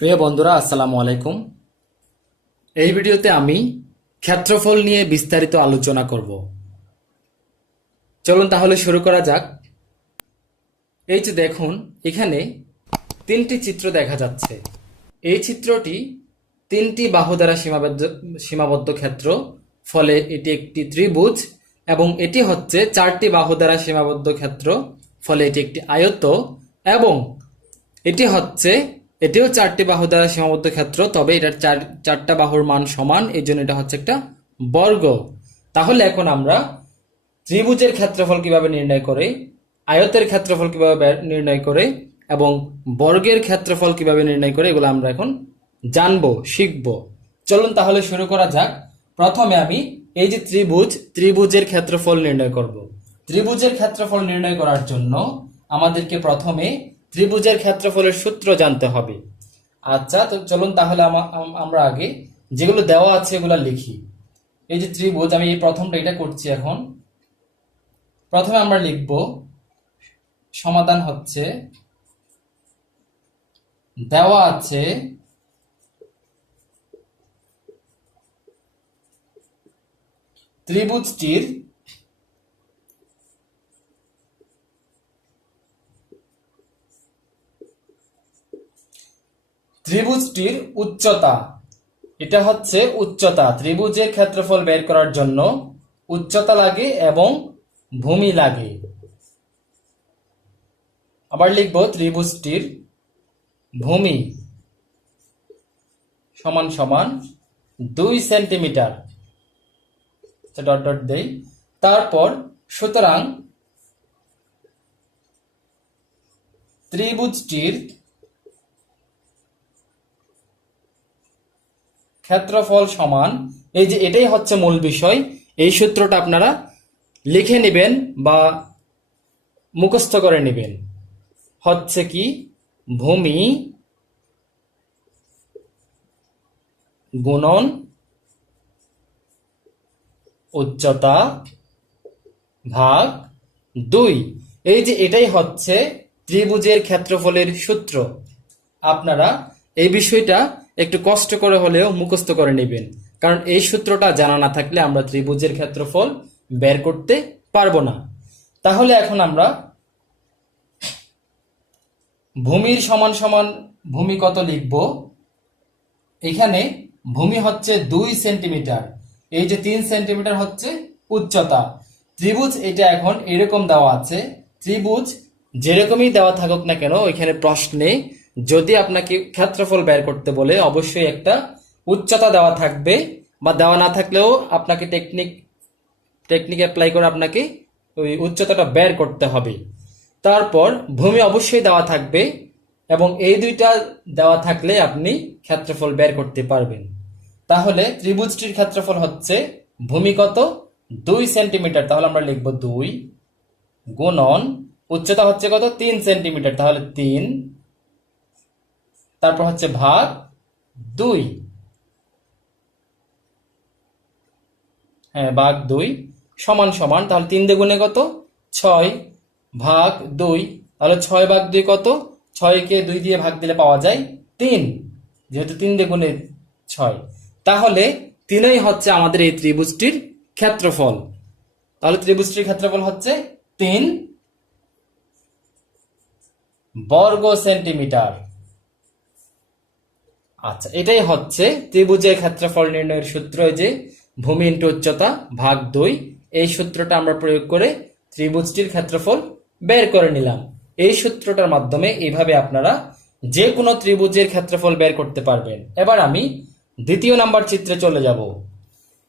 প্রিয় বন্ধুরা, আসসালামু আলাইকুম। এই ভিডিওতে আমি ক্ষেত্রফল নিয়ে বিস্তারিত আলোচনা করব। চলুন তাহলে শুরু করা যাক। এই যে দেখুন, এখানে তিনটি চিত্র দেখা যাচ্ছে। এই চিত্রটি তিনটি বাহু দ্বারা সীমাবদ্ধ ক্ষেত্র, ফলে এটি একটি ত্রিভুজ, এবং এটি হচ্ছে চারটি বাহু দ্বারা সীমাবদ্ধ ক্ষেত্র, ফলে এটি একটি আয়ত, এবং এটিও চারটি বাহু দ্বারা সীমাবদ্ধ ক্ষেত্র, তবে এটার চারটা বাহুর মান সমান, এই জন্য এটা হচ্ছে একটা বর্গ। তাহলে এখন আমরা ত্রিভুজের ক্ষেত্রফল কিভাবে নির্ণয় করে, আয়তের ক্ষেত্রফল কিভাবে নির্ণয় করে, এবং বর্গের ক্ষেত্রফল কিভাবে নির্ণয় করে, এগুলো আমরা এখন জানবো, শিখবো। চলুন তাহলে শুরু করা যাক। প্রথমে আমি এই যে ত্রিভুজের ক্ষেত্রফল নির্ণয় করব। ত্রিভুজের ক্ষেত্রফল নির্ণয় করার জন্য আমাদেরকে প্রথমে ত্রিভুজের ক্ষেত্রফলের সূত্র জানতে হবে। আচ্ছা, তো চলুন তাহলে আমরা আগে যেগুলো দেওয়া আছে এগুলো লিখি। এই যে ত্রিভুজ, আমি এই প্রথমটা এটা করছি। এখন প্রথমে আমরা লিখব, সমাধান হচ্ছে দেওয়া আছে ত্রিভুজটির উচ্চতা। এটা হচ্ছে উচ্চতা। ত্রিভুজের ক্ষেত্রফল বের করার জন্য উচ্চতা লাগে এবং ভূমি লাগে। আবার লিখব, ত্রিভুজটির ভূমি সমান সমান 2 সেন্টিমিটার। ডট ডট দেই। তারপর সুতরাং ত্রিভুজটির ক্ষেত্রফল সমান, এই যে এটাই হচ্ছে মূল বিষয়। এই সূত্রটা আপনারা লিখে নেবেন বা মুখস্থ করে নেবেন। হচ্ছে কি, ভূমি গুণন উচ্চতা ভাগ 2। এই যে এটাই হচ্ছে ত্রিভুজের ক্ষেত্রফলের সূত্র। আপনারা এই বিষয়টা একটু কষ্ট করে হলেও মুখস্থ করে নেবেন, কারণ এই সূত্রটা জানা না থাকলে আমরা ত্রিভুজের ক্ষেত্রফল বের করতে পারবো না। তাহলে এখন আমরা ভূমির সমান সমান ভূমি কত লিখব। এখানে ভূমি হচ্ছে 2 সেন্টিমিটার। এই যে 3 সেন্টিমিটার হচ্ছে উচ্চতা। ত্রিভুজ এটা এখন এরকম দেওয়া আছে। ত্রিভুজ যেরকমই দেওয়া থাকুক না কেন, এখানে প্রশ্নে যদি আপনাকে ক্ষেত্রফল বের করতে বলে, অবশ্যই একটা উচ্চতা দেওয়া থাকবে, বা দেওয়া না থাকলেও আপনাকে টেকনিক অ্যাপ্লাই করে আপনাকে ওই উচ্চতাটা বের করতে হবে। তারপর ভূমি অবশ্যই দেওয়া থাকবে, এবং এই দুইটা দেওয়া থাকলে আপনি ক্ষেত্রফল বের করতে পারবেন। তাহলে ত্রিভুজটির ক্ষেত্রফল হচ্ছে ভূমি কত, 2 সেন্টিমিটার। তাহলে আমরা লিখব 2 গুণন উচ্চতা হচ্ছে কত, 3 সেন্টিমিটার। তাহলে 3, তারপর হচ্ছে ভাগ 2। হ্যাঁ, ভাগ 2 সমান সমান, তাহলে 3 দিয়ে গুণে কত, 6 ভাগ 2। তাহলে 6 ভাগ 2 কত, 6 কে 2 দিয়ে ভাগ দিলে পাওয়া যায় 3, যেহেতু 3 দিয়ে গুণে 6। তাহলে 3ই হচ্ছে আমাদের এই ত্রিভুজটির ক্ষেত্রফল। তাহলে ত্রিভুজটির ক্ষেত্রফল হচ্ছে 3 বর্গ সেন্টিমিটার। আচ্ছা, এটাই হচ্ছে ত্রিভুজের ক্ষেত্রফল নির্ণয়ের সূত্র। যে ভূমি ইন্টু উচ্চতা ভাগ 2, এই সূত্রটা আমরা প্রয়োগ করে ত্রিভুজটির ক্ষেত্রফল বের করে নিলাম। এই সূত্রটার মাধ্যমে এইভাবে আপনারা যে কোনো ত্রিভুজের ক্ষেত্রফল বের করতে পারবেন। এবার আমি দ্বিতীয় নাম্বার চিত্রে চলে যাব।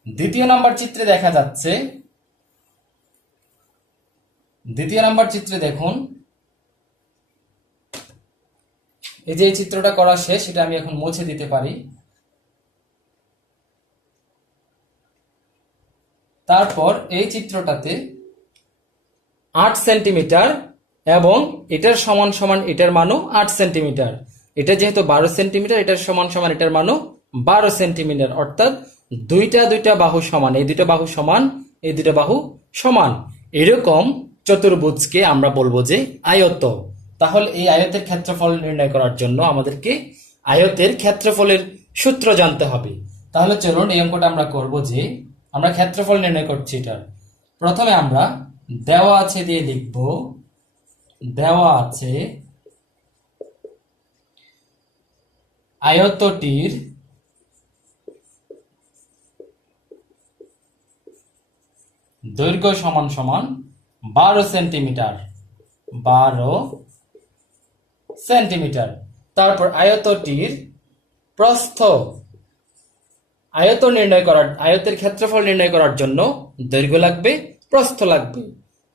দ্বিতীয় নাম্বার চিত্রে দেখা যাচ্ছে, দ্বিতীয় নাম্বার চিত্রে দেখুন, এই যে এই চিত্রটা করা শেষ, এটা আমি এখন মুছে দিতে পারি। তারপর এই চিত্রটাতে 8 সেন্টিমিটার, এবং এটার সমান সমান এটার মানও 8 সেন্টিমিটার। এটা যেহেতু 12 সেন্টিমিটার, এটার সমান সমান এটার মানও 12 সেন্টিমিটার। অর্থাৎ দুইটা বাহু সমান, এই দুটো বাহু সমান, এই দুটো বাহু সমান। এরকম চতুর্ভুজকে আমরা বলবো যে আয়ত। তাহলে এই আয়তের ক্ষেত্রফল নির্ণয় করার জন্য আমাদেরকে আয়তের ক্ষেত্রফলের সূত্র জানতে হবে। তাহলে চলুন এই অঙ্কটা আমরা করব, যে আমরা ক্ষেত্রফল নির্ণয় করছি এটার। প্রথমে আমরা দেওয়া আছে দিয়ে লিখব, দেওয়া আছে আয়তটির দৈর্ঘ্য সমান সমান 12 সেন্টিমিটার, 12 সেন্টিমিটার। তারপর আয়তটির প্রস্থ, আয়তের ক্ষেত্রফল নির্ণয় করার জন্য দৈর্ঘ্য লাগবে, প্রস্থ লাগবে।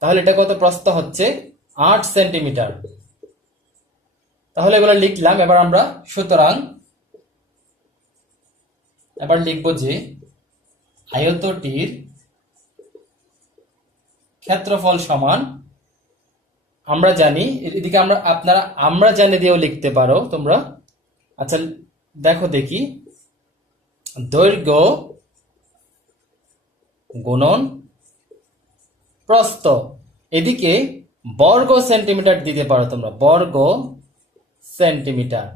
তাহলে এটা কত? প্রস্থ হচ্ছে 8 সেন্টিমিটার। তাহলে এগুলো লিখলাম। এবার আমরা সুতরাং এবার লিখব যে আয়তটির ক্ষেত্রফল সমান, আমরা জানি, এদিকে আমরা জানি দিয়েও লিখতে পারো তোমরা। আচ্ছা দেখো দেখি, দৈর্ঘ্য গুণন প্রস্থ। এদিকে বর্গ সেন্টিমিটার দিতে পারো তোমরা, বর্গ সেন্টিমিটার।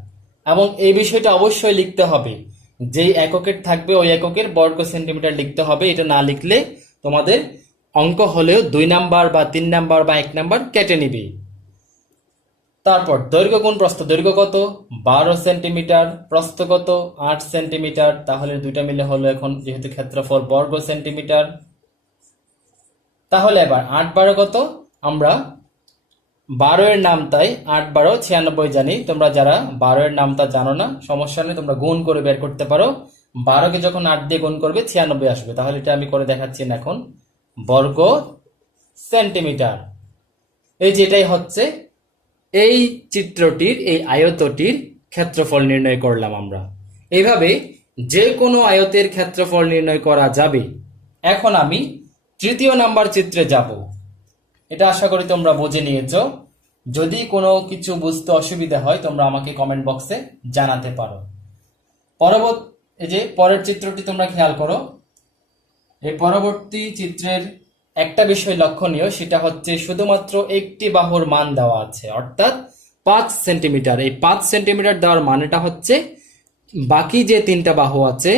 এবং এই বিষয়টা অবশ্যই লিখতে হবে, যেই এককের থাকবে ওই এককের বর্গ সেন্টিমিটার লিখতে হবে। এটা না লিখলে তোমাদের অঙ্ক হলেও 2 নাম্বার বা 3 নাম্বার বা 1 নাম্বার কেটে নিবে। তারপর দৈর্ঘ্য গুণ প্রস্থ, দৈর্ঘ্য কত? 12 সেন্টিমিটার, প্রস্থ কত? 8 সেন্টিমিটার। তাহলে দুইটা মিলে হলো এখন যেহেতু ক্ষেত্রফল বর্গ সেন্টিমিটার। তাহলে এবার 8 12 কত? আমরা 12 এর নাম তাই 8 12 96 জানি। তোমরা যারা 12 এর নামটা জানো না, সমস্যা নেই, তোমরা গুণ করে বের করতে পারো। 12 কে যখন 8 দিয়ে গুণ করবে 96 আসবে। তাহলে এটা আমি করে দেখাচ্ছি না এখন। বর্গ সেন্টিমিটার। এই যেটাই হচ্ছে এই চিত্রটির, এই আয়তটির ক্ষেত্রফল নির্ণয় করলাম আমরা। এইভাবে যে কোনো আয়তের ক্ষেত্রফল নির্ণয় করা যাবে। এখন আমি তৃতীয় নাম্বার চিত্রে যাব। এটা আশা করি তোমরা বুঝে নিয়েছো। যদি কোনো কিছু বুঝতে অসুবিধা হয় তোমরা আমাকে কমেন্ট বক্সে জানাতে পারো। এই যে পরের চিত্রটি তোমরা খেয়াল করো। এই পরবর্তী চিত্রের একটা বিষয় লক্ষণীয়, সেটা হচ্ছে শুধুমাত্র একটি বাহুর মান দেওয়া আছে, অর্থাৎ 5 সেন্টিমিটার। এই 5 সেন্টিমিটার দেওয়ার মানেটা হচ্ছে বাকি যে 3টা বাহু আছে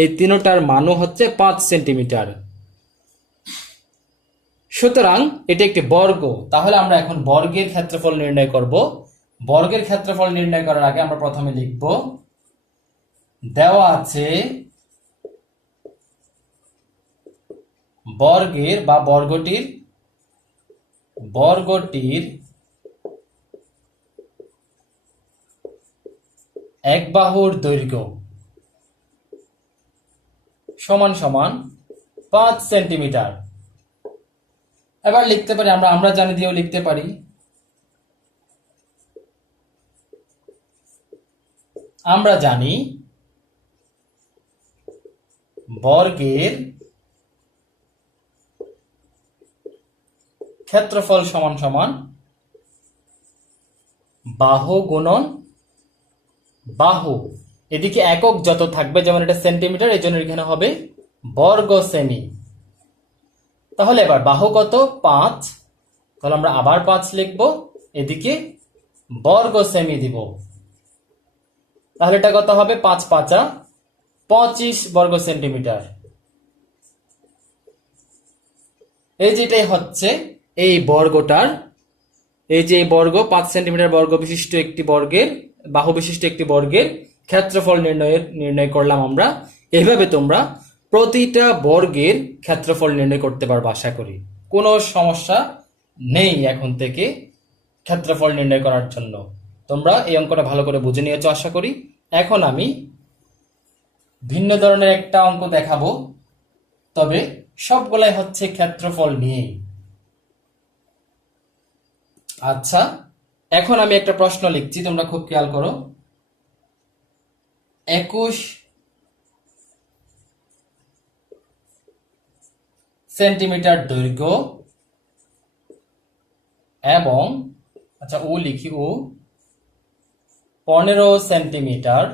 এই তিনটার মানও হচ্ছে 5 সেন্টিমিটার। সুতরাং এটি একটি বর্গ। তাহলে আমরা এখন বর্গের ক্ষেত্রফল নির্ণয় করব। বর্গের ক্ষেত্রফল নির্ণয় করার আগে আমরা প্রথমে লিখব, দেওয়া আছে বর্গের বা বর্গটির এক বাহুর দৈর্ঘ্য সমান সমান 5 সেন্টিমিটার। এবার লিখতে পারি আমরা জানি দিয়েও লিখতে পারি। আমরা জানি বর্গের ক্ষেত্রফল সমান সমান বাহু গুণন বাহু। এদিকে একক যত থাকবে, যেমন এটা সেন্টিমিটার, এই জন্য এখানে হবে বর্গ সেমি। তাহলে এবার বাহু কত? 5। তাহলে আমরা আবার 5 লিখব, এদিকে বর্গ সেমি দিব। তাহলে এটা কত হবে? 5 5 25 বর্গ সেন্টিমিটার। এই যেটাই হচ্ছে এই বর্গটার, এই যে বর্গ 5 সেন্টিমিটার বর্গ বিশিষ্ট একটি বর্গের, বাহু বিশিষ্ট একটি বর্গের ক্ষেত্রফল নির্ণয় করলাম আমরা। এভাবে তোমরা প্রতিটা বর্গের ক্ষেত্রফল নির্ণয় করতে পারবে। আশা করি কোনো সমস্যা নেই এখন থেকে ক্ষেত্রফল নির্ণয় করার জন্য। তোমরা এই অঙ্কটা ভালো করে বুঝে নিয়েছো আশা করি। এখন আমি ভিন্ন ধরনের একটা অঙ্ক দেখাবো, তবে সবগুলাই হচ্ছে ক্ষেত্রফল নিয়ে। আচ্ছা, এখন আমি একটা প্রশ্ন লিখছি, তোমরা খুব খেয়াল করো। 21 সেন্টিমিটার দৈর্ঘ্য এবং, আচ্ছা ও লিখি, ও 15 সেন্টিমিটার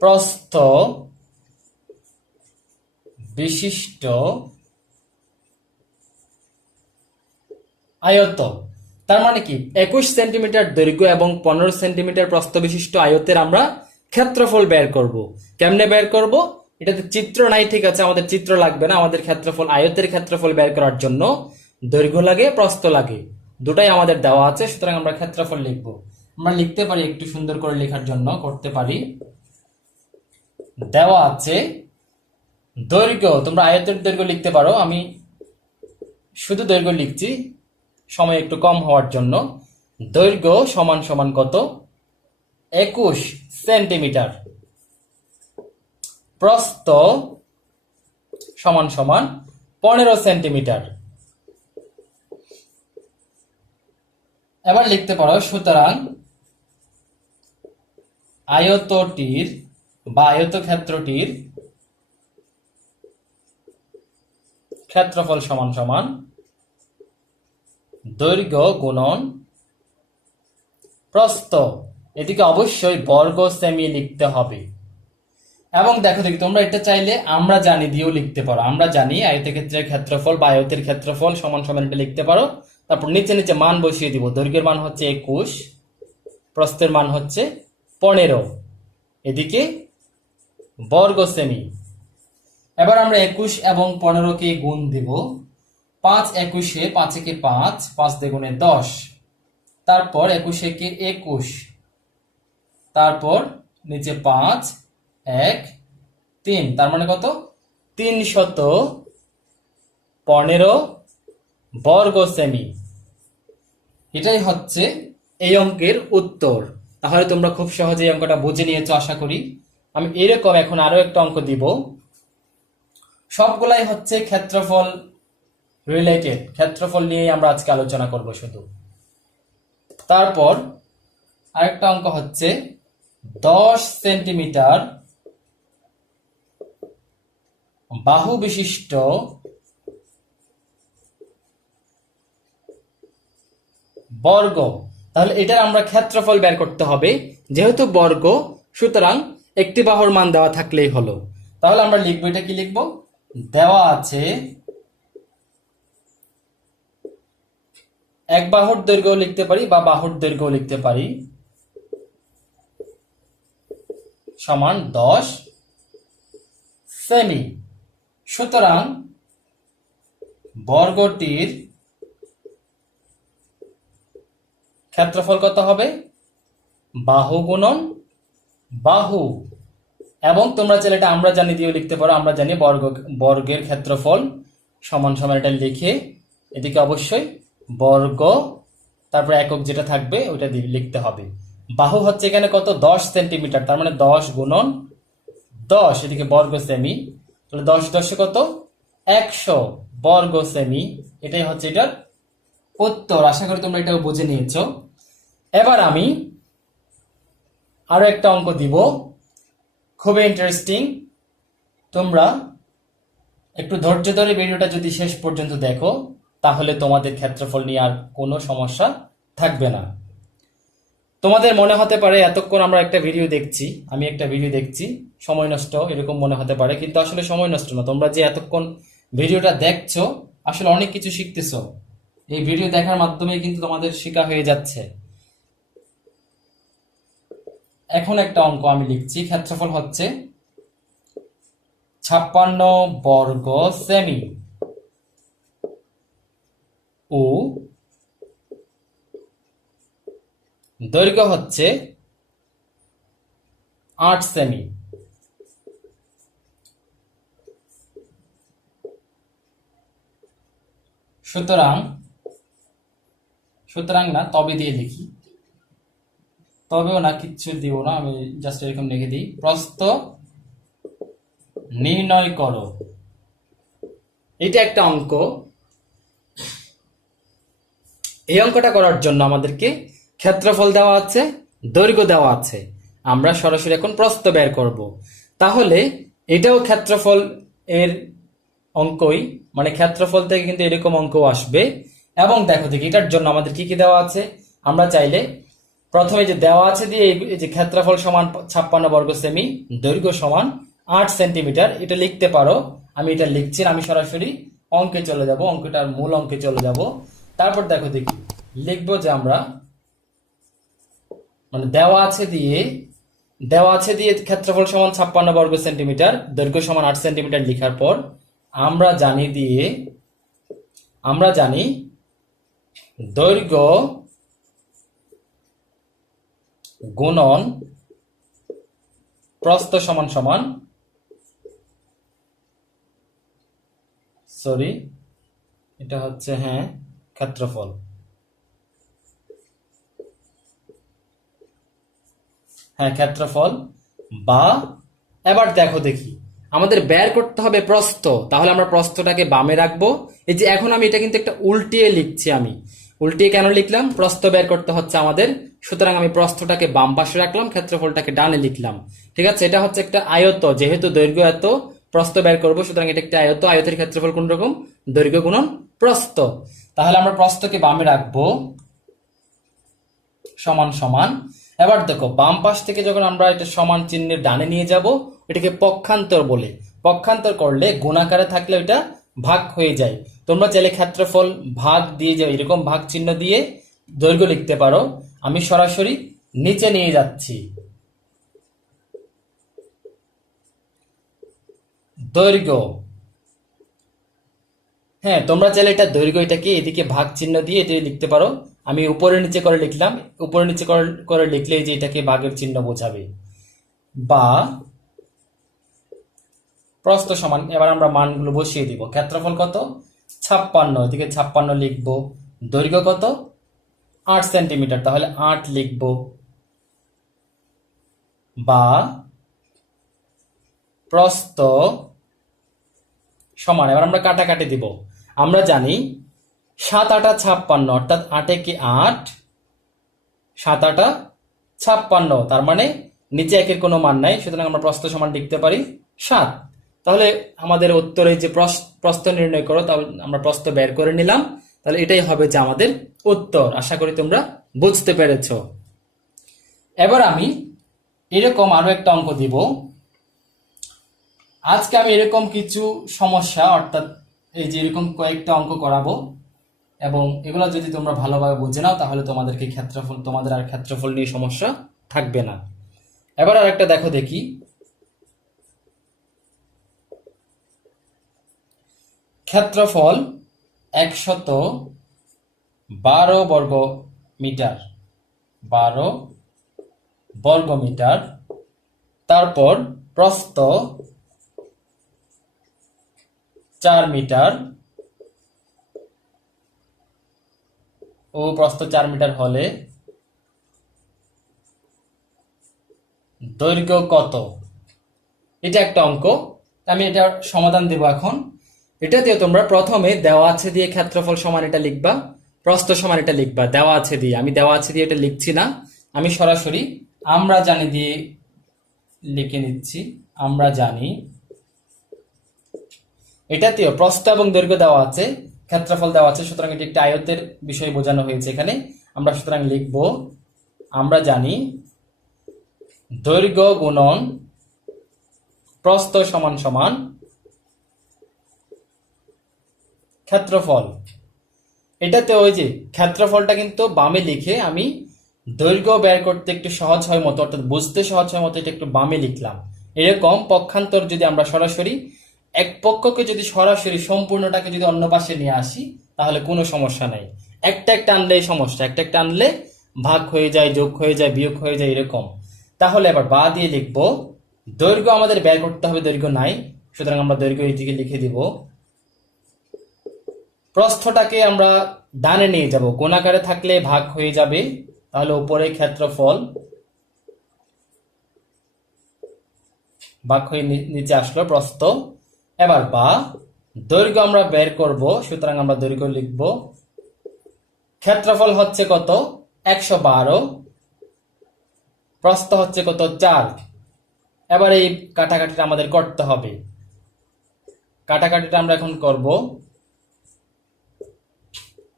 প্রস্থ বিশিষ্ট আয়ত। তার মানে কি 21 সেন্টিমিটার দৈর্ঘ্য এবং 15 সেন্টিমিটার প্রস্থ বিশিষ্ট আয়তের আমরা ক্ষেত্রফল বের করব। কেমনে বের করব? এটাতে চিত্র নাই, ঠিক আছে, আমাদের চিত্র লাগবে না। আমাদের ক্ষেত্রফল, আয়তের ক্ষেত্রফল বের করার জন্য দৈর্ঘ্য লাগে, প্রস্থ লাগে, দুটাই আমাদের দেওয়া আছে। সুতরাং আমরা ক্ষেত্রফল লিখব। আমরা লিখতে পারি, একটু সুন্দর করে লেখার জন্য করতে পারি, দেওয়া আছে দৈর্ঘ্য, তোমরা আয়তের দৈর্ঘ্য লিখতে পারো, আমি শুধু দৈর্ঘ্য লিখছি সময় একটু কম হওয়ার জন্য। দৈর্ঘ্য সমান সমান কত? 21 সেন্টিমিটার। প্রস্থ সমান সমান 15 সেন্টিমিটার। এবার লিখতে পারো, সুতরাং আয়তটির বা আয়তক্ষেত্রটির ক্ষেত্রফল সমান সমান দৈর্ঘ্য গুণন প্রস্থ। এদিকে অবশ্যই বর্গ সেমি লিখতে হবে। এবং দেখো দেখি, তোমরা এটা চাইলে আমরা জানি দিয়েও লিখতে পারো। আমরা জানি আয়তক্ষেত্রের ক্ষেত্রফল বা আয়তের ক্ষেত্রফল সমান সমান এটা লিখতে পারো। তারপর নিচে নিচে মান বসিয়ে দিব। দৈর্ঘ্যের মান হচ্ছে 21, প্রস্থের মান হচ্ছে 15, এদিকে বর্গ সেমি। এবার আমরা 21 এবং 15 কে গুণ দিব। 5 21-এ 5 একে 5, 5 দ্বিগুণে 10, তারপর 21 একে 21, তারপর নিচে 5 1 3, তার মানে কত? 315 বর্গ সেমি। এটাই হচ্ছে এই অঙ্কের উত্তর। তাহলে তোমরা খুব সহজে এই অঙ্কটা বুঝে নিয়েছো আশা করি। আমি এরকম এখন আরো একটা অঙ্ক দিব, সবগুলাই হচ্ছে ক্ষেত্রফল রিলেটেড, ক্ষেত্রফল নিয়ে আমরা আজকে আলোচনা করব শুধু। তারপর আরেকটা অঙ্ক হচ্ছে 10 সেন্টিমিটার বাহু বিশিষ্ট বর্গ। তাহলে এটার আমরা ক্ষেত্রফল বের করতে হবে। যেহেতু বর্গ, সুতরাং একটি বাহুর মান দেওয়া থাকলেই হলো। তাহলে আমরা লিখবো, এটা কি লিখবো? দেওয়া আছে এক বাহুর দৈর্ঘ্য লিখতে পারি বা বাহুর দৈর্ঘ্য লিখতে পারি, সমান 10 সেমি। সুতরাং বর্গটির ক্ষেত্রফল কত হবে? বাহু গুণন বাহু। এবং তোমরা চাইলে এটা আমরা জানি দিয়েও লিখতে পারো। আমরা জানি বর্গের ক্ষেত্রফল সমান সমান, এটা লিখে এদিকে অবশ্যই বর্গ, তারপর একক যেটা থাকবে ওটা দিয়ে লিখতে হবে। বাহু হচ্ছে এখানে কত? 10 সেন্টিমিটার, তার মানে 10 গুণন 10, এদিকে বর্গ সেমি। তাহলে 10 10 কত? 100 বর্গ সেমি। এটাই হচ্ছে এটার উত্তর। আশা করি তোমরা এটাও বুঝে নিয়েছো। এবার আমি আরো একটা অঙ্ক দিব, খুবই ইন্টারেস্টিং। তোমরা একটু ধৈর্য ধরে ভিডিওটা যদি শেষ পর্যন্ত দেখো, তাহলে তোমাদের ক্ষেত্রফল নিয়ে আর কোনো সমস্যা থাকবে না। তোমাদের মনে হতে পারে এতক্ষণ আমরা একটা ভিডিও দেখছি, আমি একটা ভিডিও দেখছি, সময় নষ্ট, এরকম মনে হতে পারে। কিন্তু আসলে সময় নষ্ট না। তোমরা যে এতক্ষণ ভিডিওটা দেখছো, আসলে অনেক কিছু শিখতেছো। এই ভিডিও দেখার মাধ্যমে কিন্তু তোমাদের শেখা হয়ে যাচ্ছে। এখন একটা অঙ্ক আমি লিখছি। ক্ষেত্রফল হচ্ছে 56 বর্গ সেমি ও দৈর্ঘ্য হচ্ছে 8 সেমি। সুতরাং না, তবে দিয়ে লিখি, তবেও না, কিচ্ছু দিব না, আমি জাস্ট এরকম লিখে দিই। প্রস্থ নির্ণয় করো। এটা একটা অঙ্ক। এই অঙ্কটা করার জন্য আমাদেরকে ক্ষেত্রফল দেওয়া আছে, দৈর্ঘ্য দেওয়া আছে। আমরা সরাসরি এখন প্রস্থ বের করব। তাহলে এটাও ক্ষেত্রফল এর অঙ্কই, মানে ক্ষেত্রফল থেকে কিন্তু এরকম অঙ্ক আসবে। এবং দেখো দেখি, এটার জন্য আমাদের কি কি দেওয়া আছে। আমরা চাইলে প্রথমে যে দেওয়া আছে দিয়ে এই যে ক্ষেত্রফল সমান 56 বর্গ সেমি, দৈর্ঘ্য সমান 8 সেন্টিমিটার, এটা লিখতে পারো। আমি এটা লিখছি, আমি সরাসরি অঙ্কে চলে যাব, অঙ্কটার মূল অঙ্কে চলে যাব। তারপর দেখো দেখি, লিখবো যে আমরা মানে দেওয়া আছে দিয়ে ক্ষেত্রফল সমান 56 বর্গ সেন্টিমিটার, দৈর্ঘ্য সমান 8 সেন্টিমিটার লেখার পর আমরা জানি দৈর্ঘ্য গুণন প্রস্থ সমান সমান এটা হচ্ছে ক্ষেত্রফল। ক্ষেত্রফল বা এবার দেখি আমাদের বের করতে হবে প্রস্থ, তাহলে আমরা প্রস্থটাকে বামে রাখবো। এই যে এখন আমি এটা কিন্তু একটা উল্টিয়ে লিখছি, আমি উল্টিয়ে কেন লিখলাম, প্রস্থ বের করতে হচ্ছে আমাদের, সুতরাং আমি প্রস্থটাকে বাম পাশে রাখলাম, ক্ষেত্রফলটাকে ডানে লিখলাম। ঠিক আছে, এটা হচ্ছে একটা আয়ত, যেহেতু দৈর্ঘ্য এত, প্রস্থ বের করবো, সুতরাং এটা একটা আয়ত, আয়তের ক্ষেত্রফল কোন রকম, দৈর্ঘ্য গুণন প্রস্থ। তাহলে আমরা প্রস্থকে বামে রাখবো সমান সমান। এবার দেখো বাম পাশ থেকে যখন আমরা এটা সমান চিহ্নের ডানে নিয়ে যাব, এটাকে পক্ষান্তর বলে, পক্ষান্তর করলে গুণাকারে থাকলে ওইটা ভাগ হয়ে যায়। তোমরা চাইলে ক্ষেত্রফল ভাগ দিয়ে যাও, এরকম ভাগ চিহ্ন দিয়ে দৈর্ঘ্য লিখতে পারো। আমি সরাসরি নিচে নিয়ে যাচ্ছি, দৈর্ঘ্য। তোমরা চাইলে এটা দৈর্ঘ্য, এটাকে এদিকে ভাগ চিহ্ন দিয়ে এটা লিখতে পারো। আমি উপরে নিচে করে লিখলাম, উপরে নিচে করে লিখলে যে এটাকে ভাগের চিহ্ন বোঝাবে। বা প্রস্থ সমান, এবার আমরা মানগুলো বসিয়ে দিব। ক্ষেত্রফল কত, 56, এদিকে 56 লিখবো। দৈর্ঘ্য কত, 8 সেন্টিমিটার, তাহলে 8 লিখবো। বা প্রস্থ সমান, এবার আমরা কাটাকাটি দিব। আমরা জানি 7 8 56, অর্থাৎ 8 কি 8, 7 8 56, তার মানে নিচে একের কোনো মান নাই, সুতরাং আমরা প্রস্থ সমান লিখতে পারি 7। তাহলে আমাদের উত্তরে যে প্রস্থ নির্ণয় করো, তাহলে আমরা প্রস্থ বের করে নিলাম, তাহলে এটাই হবে যে আমাদের উত্তর। আশা করি তোমরা বুঝতে পেরেছো। এবার আমি এরকম আরো একটা অঙ্ক দিব। আজকে আমি এরকম কিছু সমস্যা, অর্থাৎ এই যে এরকম কয়েকটা অঙ্ক করাবো, এবং এগুলো যদি তোমরা ভালোভাবে বুঝে নাও, তাহলে তোমাদের আর ক্ষেত্রফল নিয়ে সমস্যা থাকবে না। এবার আর একটা দেখি, ক্ষেত্রফল 112 বর্গ মিটার, 12 বর্গ মিটার, তারপর প্রস্থ 4 মিটার, ও প্রস্থ 4 মিটার হলে দৈর্ঘ্য কত? এটা একটা অঙ্ক, আমি এটা সমাধান দেব এখন। এটা দিয়ে তোমরা প্রথমে দেওয়া আছে দিয়ে ক্ষেত্রফল সমান এটা লিখবা, প্রস্থ সমান এটা লিখবা। দেওয়া আছে দিয়ে, আমি দেওয়া আছে দিয়ে এটা লিখছি না, আমি সরাসরি আমরা জানি দিয়ে লিখে নিচ্ছি। আমরা জানি, এটাতেও প্রস্থ এবং দৈর্ঘ্য দেওয়া আছে, ক্ষেত্রফল দেওয়া আছে, সুতরাং এটি একটা আয়তের বিষয় বোঝানো হয়েছে এখানে। আমরা সুতরাং লিখব, আমরা জানি দৈর্ঘ্য গুণন প্রস্থ সমান সমান ক্ষেত্রফল। এটাতে ওই যে ক্ষেত্রফলটা কিন্তু বামে লিখে আমি দৈর্ঘ্য বের করতে একটু সহজ হয় মতো, অর্থাৎ বুঝতে সহজ হয় মতো এটা একটু বামে লিখলাম। এরকম পক্ষান্তর যদি আমরা সরাসরি এক পক্ষকে যদি সরাসরি সম্পূর্ণটাকে যদি অন্য পাশে নিয়ে আসি, তাহলে কোনো সমস্যা নাই। একটা একটা আনলেই সমস্যা, একটা একটা আনলে ভাগ হয়ে যায়, যোগ হয়ে যায়, বিয়োগ হয়ে যায়, এরকম। তাহলে আবার বা দিয়ে লিখবো, দৈর্ঘ্য আমাদের বের করতে হবে, দৈর্ঘ্য নাই, সুতরাং আমরা দৈর্ঘ্য এদিকে লিখে দিব। প্রস্থটাকে আমরা ডানে নিয়ে যাব, কোণাকারে থাকলে ভাগ হয়ে যাবে, তাহলে উপরে ক্ষেত্রফল ভাগ হয়ে নিচে আসলো প্রস্থ। এবার বা দৈর্ঘ্য আমরা বের করব, সুতরাং আমরা দৈর্ঘ্য লিখব। ক্ষেত্রফল হচ্ছে কত, 112, প্রস্থ হচ্ছে কত, 4। এবার এই কাটাকাটিটা আমাদের করতে হবে, কাটাকাটিটা আমরা এখন করব।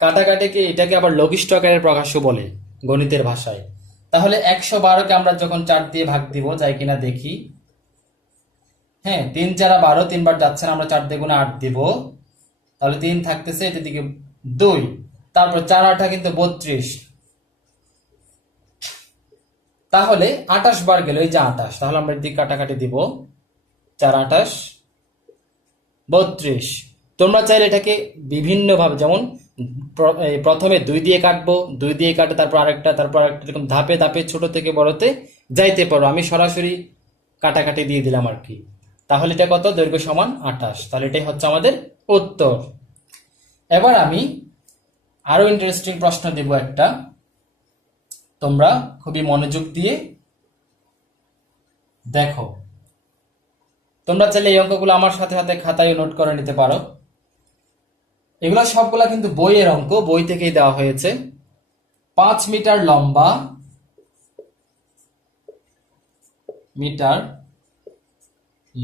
কাটাকাটিকে এটাকে আবার লঘিষ্ঠ আকারের প্রকাশ্য বলে গণিতের ভাষায়। তাহলে 112কে আমরা যখন 4 দিয়ে ভাগ দিব, যাই কিনা দেখি। 3 4 12, 3 বার যাচ্ছে না, আমরা 4 দিয়ে গুণে 8 দিব, তাহলে 3 থাকতেছে, এটার দিকে 2, তারপর 4 8 কিন্তু 32, তাহলে 28 বার গেল, এই যে 28, তাহলে আমরা এদিকে কাটাকাটি দিব, 4 28 32। তোমরা চাইলে এটাকে বিভিন্ন ভাবে, যেমন প্রথমে 2 দিয়ে কাটবো, 2 দিয়ে কাটে তারপর আরেকটা, তারপর আরেকটা, এরকম ধাপে ধাপে ছোট থেকে বড়তে যাইতে পারো। আমি সরাসরি কাটাকাটি দিয়ে দিলাম আর কি। তাহলে এটা কত? দৈর্ঘ্য সমান 28। তাহলে এটাই হচ্ছে আমাদের উত্তর। এবার আমি আরো ইন্টারেস্টিং প্রশ্ন দেব একটা, তোমরা খুবই মনোযোগ দিয়ে দেখো। তোমরা চাইলে এই অঙ্কগুলো আমার সাথে সাথে খাতায় নোট করে নিতে পারো। এগুলো সবগুলা কিন্তু বইয়ের অঙ্ক, বই থেকেই দেওয়া হয়েছে। 5 মিটার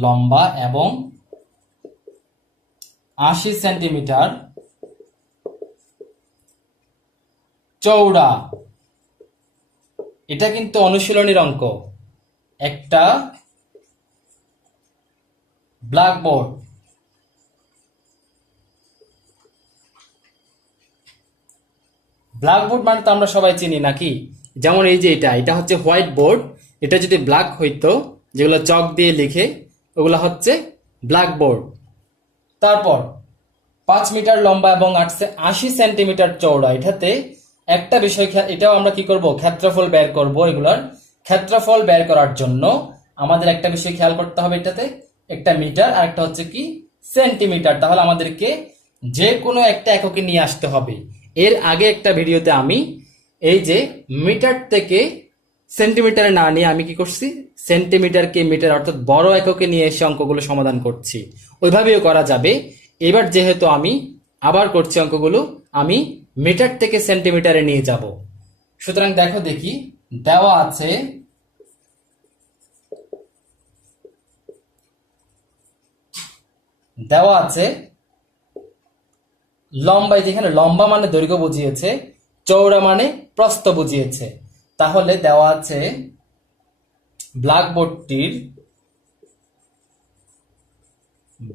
লম্বা এবং 80 সেন্টিমিটার চওড়া, এটা কিন্তু অনুশীলনীর অঙ্ক। একটা ব্ল্যাকবোর্ড, ব্ল্যাকবোর্ড মানে তো আমরা সবাই চিনি নাকি? যেমন এই যে এটা হচ্ছে হোয়াইট বোর্ড, এটা যদি ব্ল্যাক হইতো, যেগুলো চক দিয়ে লিখে, ওগুলো হচ্ছে ব্ল্যাকবোর্ড। তারপর 5 মিটার লম্বা এবং 80 সেন্টিমিটার চওড়া, এটাতে একটা বিষয়, এটাও আমরা কি করব? ক্ষেত্রফল বের করব। এগুলোর ক্ষেত্রফল বের করার জন্য আমাদের একটা বিষয় খেয়াল করতে হবে, এটাতে একটা মিটার আর একটা হচ্ছে কি সেন্টিমিটার। তাহলে আমাদেরকে যে কোনো একটা এককে নিয়ে আসতে হবে। এর আগে একটা ভিডিওতে আমি এই যে মিটার থেকে সেন্টিমিটারে না নিয়ে আমি কি করছি, সেন্টিমিটারকে মিটার অর্থাৎ বড় এককে নিয়ে এসে অঙ্কগুলো সমাধান করছি। ওইভাবেও করা যাবে। এবার যেহেতু আমি আবার করছি অঙ্কগুলো, আমি মিটার থেকে সেন্টিমিটারে নিয়ে যাব। সুতরাং দেখো দেখি, দেওয়া আছে লম্বা, যেখানে লম্বা মানে দৈর্ঘ্য বুঝিয়েছে, চওড়া মানে প্রস্থ বুঝিয়েছে। তাহলে দেওয়া আছে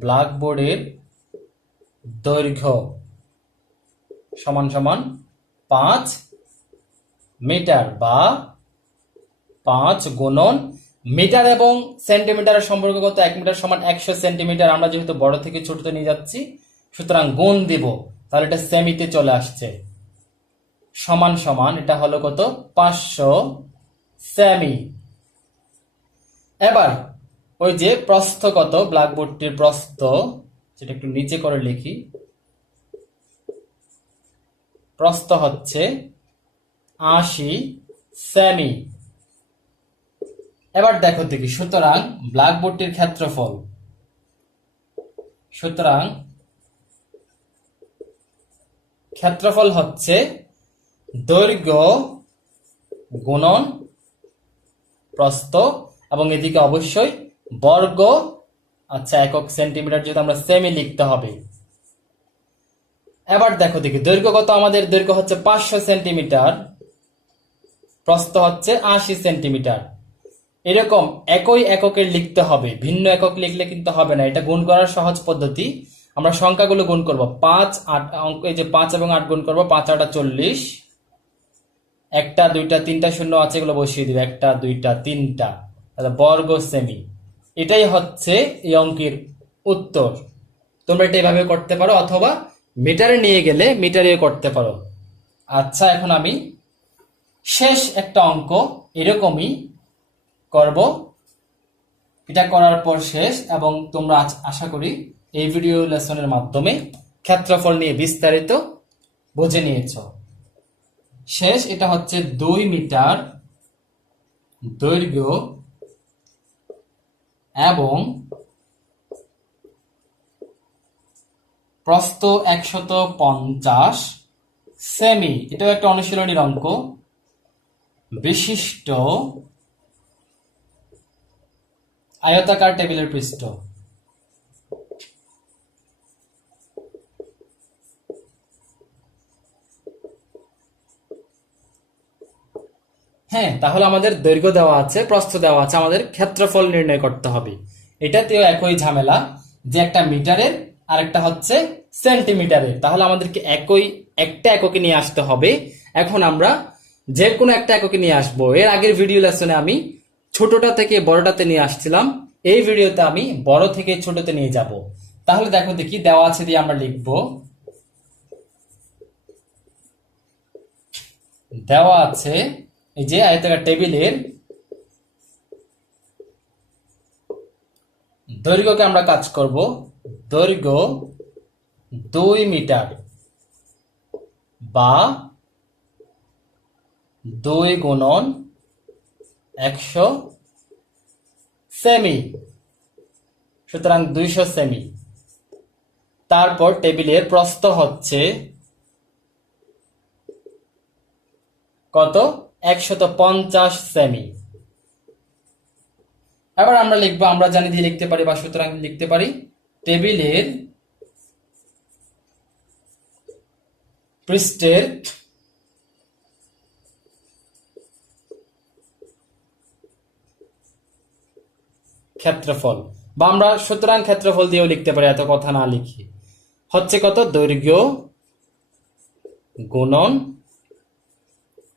ব্ল্যাকবোর্ডের দৈর্ঘ্য সমান সমান 5 মিটার বা 5 গুণন মিটার এবং সেন্টিমিটারের সম্পর্ক কত? 1 মিটার সমান 100 সেন্টিমিটার। আমরা যেহেতু বড় থেকে ছোটতে নিয়ে যাচ্ছি, সুতরাং গুণ দিব, তাহলে এটা সেমিতে চলে আসছে। সমান সমান এটা হলো কত? 500 সেমি। এবার ওই যে প্রস্থ কত, ব্ল্যাকবোর্ডটির প্রস্থ, সেটা একটু নিচে করে লিখি। প্রস্থ হচ্ছে 80 সেমি। এবার দেখো দেখি, সুতরাং ব্ল্যাকবোর্ডটির ক্ষেত্রফল হচ্ছে দৈর্ঘ্য গুণন প্রস্থ, এবং এদিকে অবশ্যই বর্গ, আচ্ছা একক সেন্টিমিটার, যেহেতু আমরা সেমি লিখতে হবে। এবার দেখো দেখি, দৈর্ঘ্য কত? আমাদের দৈর্ঘ্য হচ্ছে 500 সেন্টিমিটার, প্রস্থ হচ্ছে 80 সেন্টিমিটার। এরকম একই এককের লিখতে হবে, ভিন্ন একক লিখলে কিন্তু হবে না। এটা গুণ করার সহজ পদ্ধতি। আমরা সংখ্যাগুলো গুণ করব, 5 8 অঙ্ক, এই যে 5 এবং 8 গুণ করব, 5 8 40, একটা দুইটা তিনটা শূন্য আছে, এগুলো বসিয়ে দিবে, একটা দুইটা তিনটা, তাহলে বর্গ সেমি। এটাই হচ্ছে এই অঙ্কের উত্তর। তোমরা এটা এভাবে করতে পারো, অথবা মিটারে নিয়ে গেলে মিটারেও করতে পারো। আচ্ছা, এখন আমি শেষ একটা অঙ্ক এরকমই করব। এটা করার পর শেষ, এবং তোমরা আশা করি এই ভিডিও লেসনের মাধ্যমে ক্ষেত্রফল নিয়ে বিস্তারিত বুঝে নিয়েছ। শেষ, এটা হচ্ছে 2 মিটার দৈর্ঘ্য এবং প্রস্থ 150 সেমি। এটাও একটা অনুশীলনীর অঙ্ক। বিশিষ্ট আয়তাকার টেবিলের পৃষ্ঠ। হ্যাঁ, তাহলে আমাদের দৈর্ঘ্য দেওয়া আছে, প্রস্থ দেওয়া আছে, আমাদের ক্ষেত্রফল নির্ণয় করতে হবে। এটাতেও একই ঝামেলা, যে একটা মিটারের আর একটা হচ্ছে সেন্টিমিটারে। তাহলে আমাদেরকে একটা এককে নিয়ে আসতে হবে। এখন আমরা যে কোনো একটা এককে নিয়ে আসবো। এর আগের ভিডিও লেসনে আমি ছোটটা থেকে বড়টাতে নিয়ে আসছিলাম, এই ভিডিওতে আমি বড় থেকে ছোটতে নিয়ে যাব। তাহলে দেখো দেখি, দেওয়া আছে দিয়ে আমরা লিখবো, দেওয়া আছে এই যে আয়তাকার টেবিলের দৈর্ঘ্যকে আমরা কাজ করব। দৈর্ঘ্য 2 মিটার বা 2 গুণন 100 সেমি, সুতরাং 200 সেমি। তারপর টেবিলের প্রস্থ হচ্ছে কত? 150 সেমি। এবার আমরা লিখবো, আমরা জানি দিয়ে লিখতে পারি বা সুতরাং লিখতে পারি, টেবিলের পৃষ্ঠের ক্ষেত্রফল, বা আমরা সুতরাং ক্ষেত্রফল দিয়েও লিখতে পারি, এত কথা না লিখি। হচ্ছে কত? দৈর্ঘ্য গুণন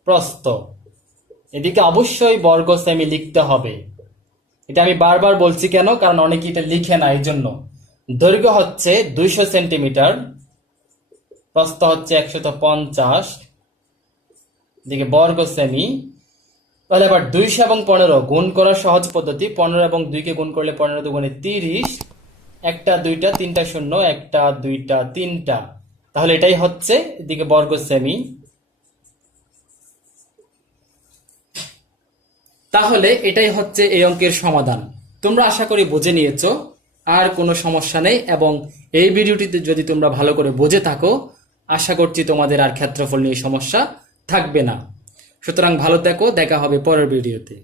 প্রস্থ। এদিকে অবশ্যই বর্গ সেমি লিখতে হবে। এটা আমি বারবার বলছি কেন? কারণ অনেকে এটা লিখে না, এই জন্য। দৈর্ঘ্য হচ্ছে 200 সেন্টিমিটার, প্রস্থ হচ্ছে 150, এদিকে বর্গ সেমি। তাহলে এবার 200 এবং 15 গুণ করার সহজ পদ্ধতি। 15 এবং 2 কে গুণ করলে 15 দুগুণে 30, একটা দুইটা তিনটা শূন্য, একটা দুইটা তিনটা, তাহলে এটাই হচ্ছে এদিকে বর্গ সেমি। তাহলে এটাই হচ্ছে এই অঙ্কের সমাধান। তোমরা আশা করি বুঝে নিয়েছো, আর কোনো সমস্যা নেই। এবং এই ভিডিওটিতে যদি তোমরা ভালো করে বুঝে থাকো, আশা করছি তোমাদের আর ক্ষেত্রফল নিয়ে সমস্যা থাকবে না। সুতরাং ভালো থেকো, দেখা হবে পরের ভিডিওতে।